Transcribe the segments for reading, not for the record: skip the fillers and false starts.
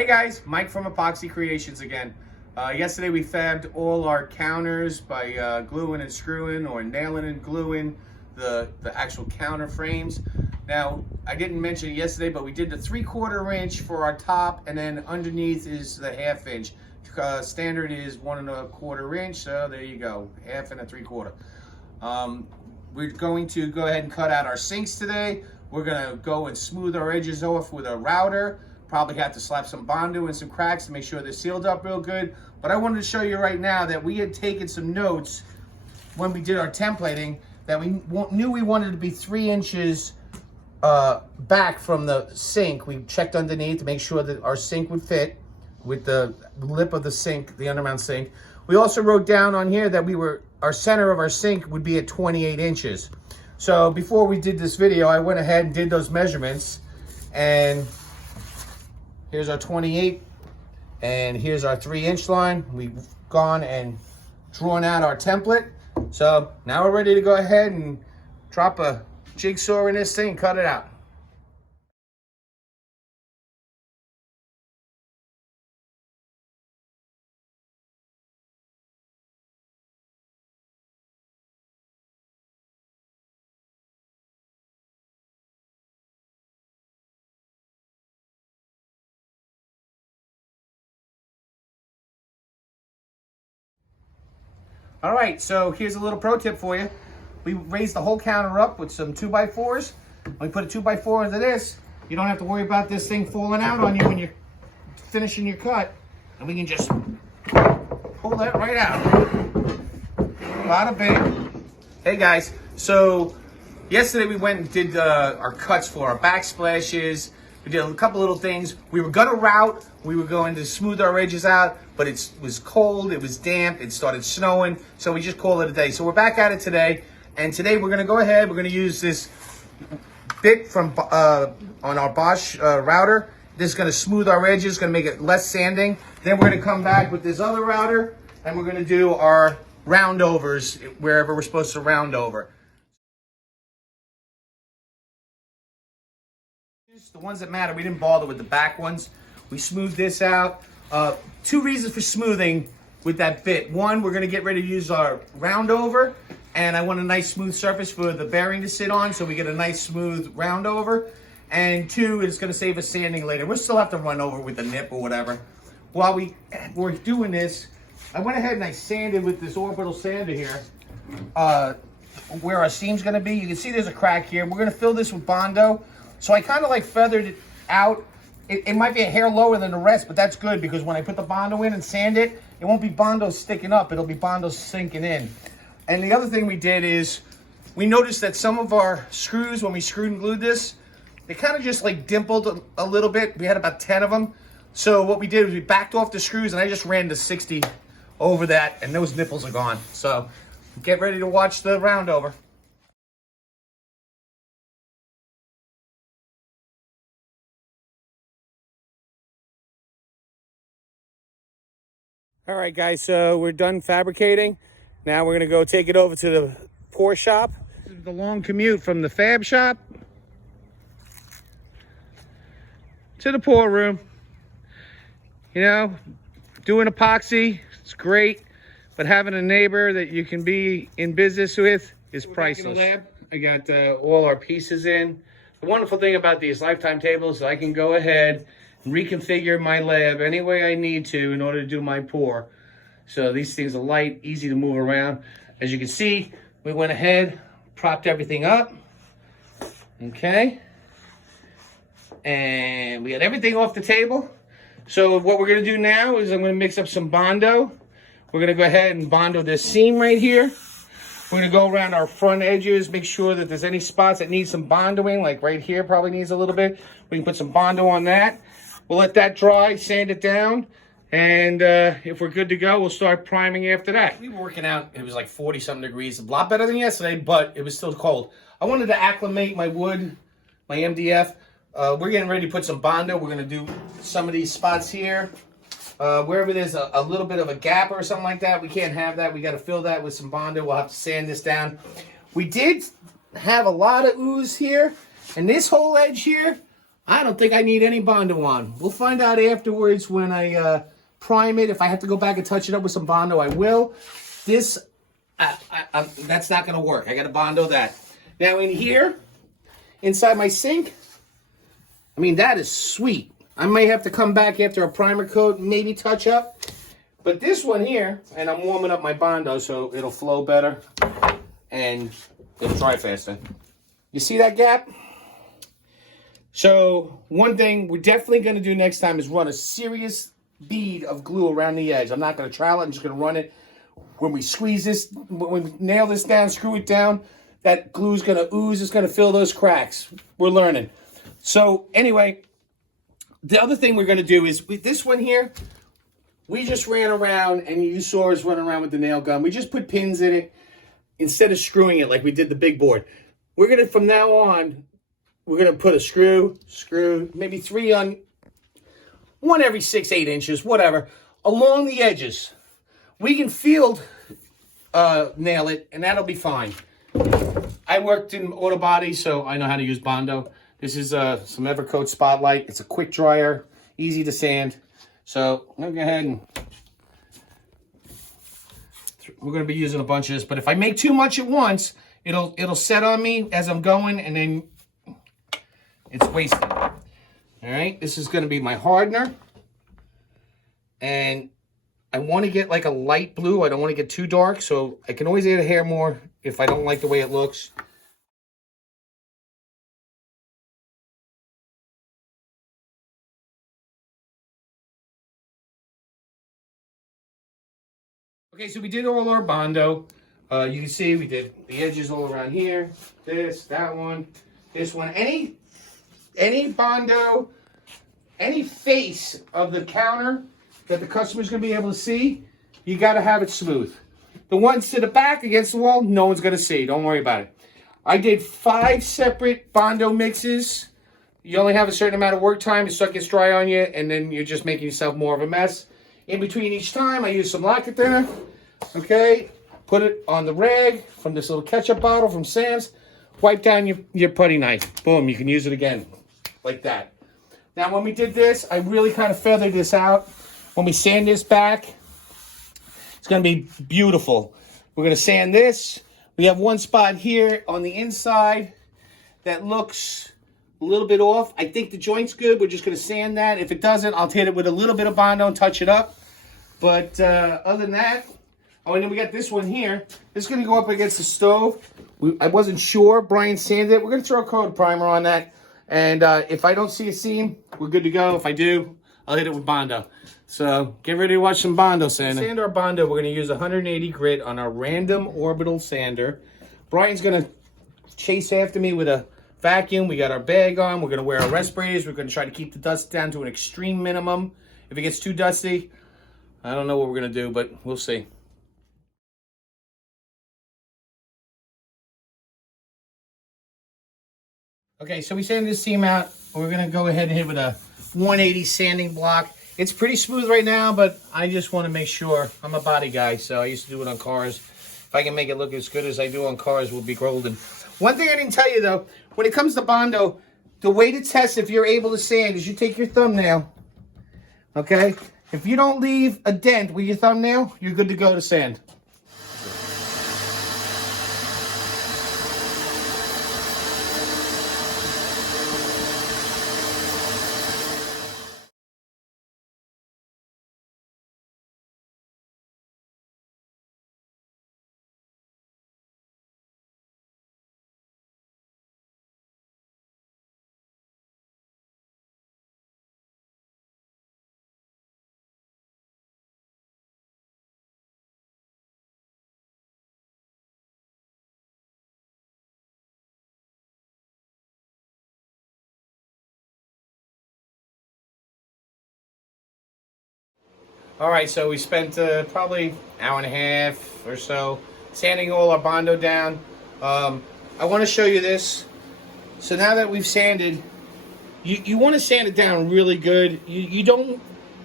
Hey guys, Mike from Epoxy Creations again. Yesterday we fabbed all our counters by gluing and screwing or nailing and gluing the actual counter frames. Now, I didn't mention it yesterday, but we did the 3/4 inch for our top, and then underneath is the 1/2 inch. Standard is 1 1/4 inch, so there you go, 1/2 and a 3/4. We're going to go ahead and cut out our sinks today. We're gonna go and smooth our edges off with a router. Probably have to slap some Bondo and some cracks to make sure they're sealed up real good. But I wanted to show you right now that we had taken some notes when we did our templating that we knew we wanted to be 3 inches back from the sink. We checked underneath to make sure that our sink would fit with the lip of the sink, the undermount sink. We also wrote down on here that our center of our sink would be at 28 inches. So before we did this video, I went ahead and did those measurements, and here's our 28, and here's our 3-inch line. We've gone and drawn out our template. So now we're ready to go ahead and drop a jigsaw in this thing and cut it out. All right, so here's a little pro tip for you. We raised the whole counter up with some 2x4s. When we put a 2x4 into this, you don't have to worry about this thing falling out on you when you're finishing your cut. And we can just pull that right out. Bada bing. Hey guys, so yesterday we went and did our cuts for our backsplashes. We did a couple little things. We were gonna route, we were going to smooth our edges out, but it was cold, it was damp, it started snowing, so we just called it a day. So we're back at it today, and today we're gonna go ahead, we're gonna use this bit from on our Bosch router. This is gonna smooth our edges, gonna make it less sanding. Then we're gonna come back with this other router, and we're gonna do our round overs wherever we're supposed to round over. The ones that matter, we didn't bother with the back ones. We smoothed this out. 2 reasons for smoothing with that bit. One, we're gonna get ready to use our round over, and I want a nice smooth surface for the bearing to sit on, so we get a nice smooth round over. And 2, it's gonna save us sanding later. We'll still have to run over with the nip or whatever. While we're doing this, I went ahead and I sanded with this orbital sander here, where our seam's gonna be. You can see there's a crack here. We're gonna fill this with Bondo. So I kind of like feathered it out. It might be a hair lower than the rest, but that's good because when I put the Bondo in and sand it, it won't be Bondo sticking up, it'll be Bondo sinking in. And the other thing we did is, we noticed that some of our screws, when we screwed and glued this, they kind of just like dimpled a little bit. We had about 10 of them. So what we did was we backed off the screws and I just ran the 60 over that, and those nipples are gone. So get ready to watch the round over. All right, guys, so we're done fabricating. Now we're gonna go take it over to the pour shop. This is the long commute from the fab shop to the pour room. You know, doing epoxy, it's great, but having a neighbor that you can be in business with is priceless. I got all our pieces in. The wonderful thing about these lifetime tables is I can go ahead and reconfigure my lab any way I need to in order to do my pour. So these things are light, easy to move around. As you can see, we went ahead, propped everything up. Okay. And we got everything off the table. So what we're gonna do now is I'm gonna mix up some Bondo. We're gonna go ahead and Bondo this seam right here. We're gonna go around our front edges, make sure that there's any spots that need some Bondoing, like right here probably needs a little bit. We can put some Bondo on that. We'll let that dry, sand it down, and if we're good to go, we'll start priming after that. We were working out, it was like 40-something degrees, a lot better than yesterday, but it was still cold. I wanted to acclimate my wood, my MDF. We're getting ready to put some Bondo. We're gonna do some of these spots here. Wherever there's a little bit of a gap or something like that, we can't have that. We gotta fill that with some Bondo. We'll have to sand this down. We did have a lot of ooze here, and this whole edge here, I don't think I need any Bondo on. We'll find out afterwards when I prime it. If I have to go back and touch it up with some Bondo, I will. This, that's not going to work. I got to Bondo that. Now in here, inside my sink, I mean, that is sweet. I may have to come back after a primer coat, maybe touch up. But this one here, and I'm warming up my Bondo so it'll flow better and it'll dry faster. You see that gap? So one thing we're definitely going to do next time is run a serious bead of glue around the edge. I'm not going to trowel it. I'm just going to run it. When we squeeze this, when we nail this down, screw it down, that glue is going to ooze. It's going to fill those cracks. We're learning. So anyway, the other thing we're going to do is with this one here, we just ran around, and you saw us running around with the nail gun. We just put pins in it instead of screwing it like we did the big board. We're going to, from now on, we're going to put a screw, maybe 3 on, 1 every 6-8 inches, whatever, along the edges. We can field nail it, and that'll be fine. I worked in auto body, so I know how to use Bondo. This is some Evercoat Spotlight. It's a quick dryer, easy to sand. So I'm going to go ahead and we're going to be using a bunch of this. But if I make too much at once, it'll set on me as I'm going, and then it's wasted. All right, this is going to be my hardener. And I want to get like a light blue. I don't want to get too dark, so I can always add a hair more if I don't like the way it looks. Okay, so we did all our Bondo. You can see we did the edges all around here. This, that one, this one. Any Bondo, any face of the counter that the customer's going to be able to see, you got to have it smooth. The ones to the back against the wall, no one's going to see. Don't worry about it. I did 5 separate Bondo mixes. You only have a certain amount of work time. The stuff gets dry on you, and then you're just making yourself more of a mess. In between each time, I use some lacquer thinner. Okay, put it on the rag from this little ketchup bottle from Sam's. Wipe down your putty knife. Boom, you can use it again, like that. Now, when we did this, I really kind of feathered this out. When we sand this back, it's going to be beautiful. We're going to sand this. We have one spot here on the inside that looks a little bit off. I think the joint's good. We're just going to sand that. If it doesn't, I'll hit it with a little bit of Bondo and touch it up. But other than that, oh, and then we got this one here. This is going to go up against the stove. I wasn't sure. Brian sanded it. We're going to throw a coat primer on that. And if I don't see a seam, we're good to go. If I do, I'll hit it with Bondo. So get ready to watch some Bondo sanding. To sand our Bondo, we're going to use 180 grit on our random orbital sander. Brian's going to chase after me with a vacuum. We got our bag on. We're going to wear our respirators. We're going to try to keep the dust down to an extreme minimum. If it gets too dusty, I don't know what we're going to do, but we'll see. Okay, so we sanded this seam out. We're going to go ahead and hit with a 180 sanding block. It's pretty smooth right now, but I just want to make sure. I'm a body guy, so I used to do it on cars. If I can make it look as good as I do on cars, we'll be golden. One thing I didn't tell you, though, when it comes to Bondo, the way to test if you're able to sand is you take your thumbnail, okay? If you don't leave a dent with your thumbnail, you're good to go to sand. All right, so we spent probably an hour and a half or so sanding all our Bondo down. I want to show you this. So now that we've sanded, you want to sand it down really good. You don't,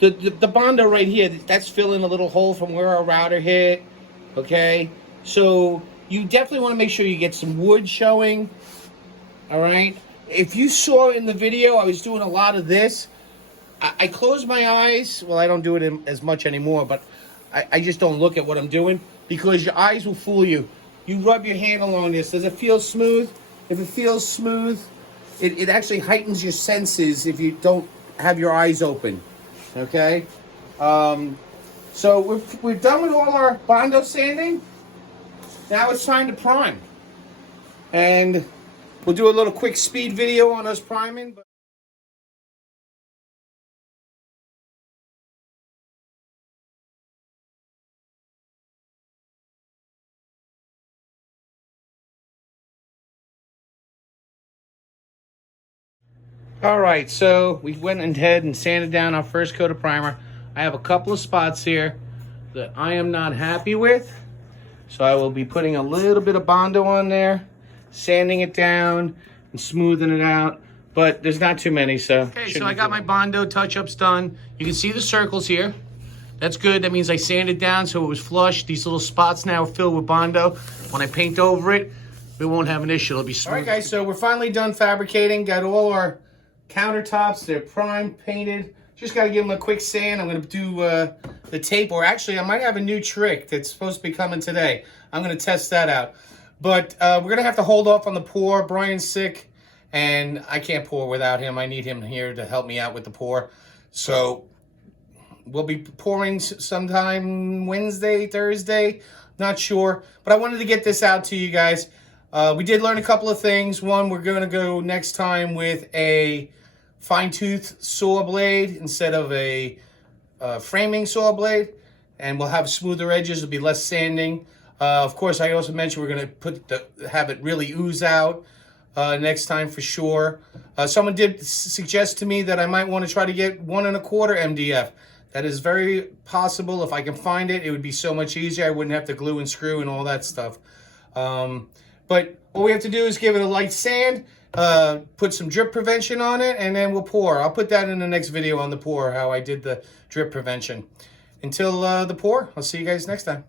the Bondo right here, that's filling a little hole from where our router hit, okay? So you definitely want to make sure you get some wood showing, all right? if you saw in the video, I was doing a lot of this. I close my eyes. Well, I don't do it as much anymore, but I just don't look at what I'm doing because your eyes will fool you. You rub your hand along this. Does it feel smooth? If it feels smooth, it actually heightens your senses if you don't have your eyes open. Okay? So we're done with all our Bondo sanding. Now it's time to prime. And we'll do a little quick speed video on us priming. All right, so we went ahead and sanded down our first coat of primer. I have a couple of spots here that I am not happy with. So I will be putting a little bit of Bondo on there, sanding it down and smoothing it out, but there's not too many, so. Okay, so I got my Bondo touch-ups done. You can see the circles here. That's good. That means I sanded down so it was flush. These little spots now are filled with Bondo. When I paint over it, we won't have an issue. It'll be smooth. All right, guys, so we're finally done fabricating. Got all our countertops. They're primed, painted. Just got to give them a quick sand. I'm going to do the tape, or actually I might have a new trick that's supposed to be coming today. I'm going to test that out. But we're going to have to hold off on the pour. Brian's sick, and I can't pour without him. I need him here to help me out with the pour. So we'll be pouring sometime Wednesday, Thursday. Not sure. But I wanted to get this out to you guys. We did learn a couple of things. One, we're going to go next time with a fine-tooth saw blade instead of a framing saw blade, and we'll have smoother edges. It'll be less sanding. Of course, I also mentioned we're going to have it really ooze out next time for sure. Someone did suggest to me that I might want to try to get 1 1/4 MDF. That is very possible. If I can find it, it would be so much easier. I wouldn't have to glue and screw and all that stuff. But all we have to do is give it a light sand, put some drip prevention on it, and then we'll pour. I'll put that in the next video on the pour, how I did the drip prevention. Until the pour, I'll see you guys next time.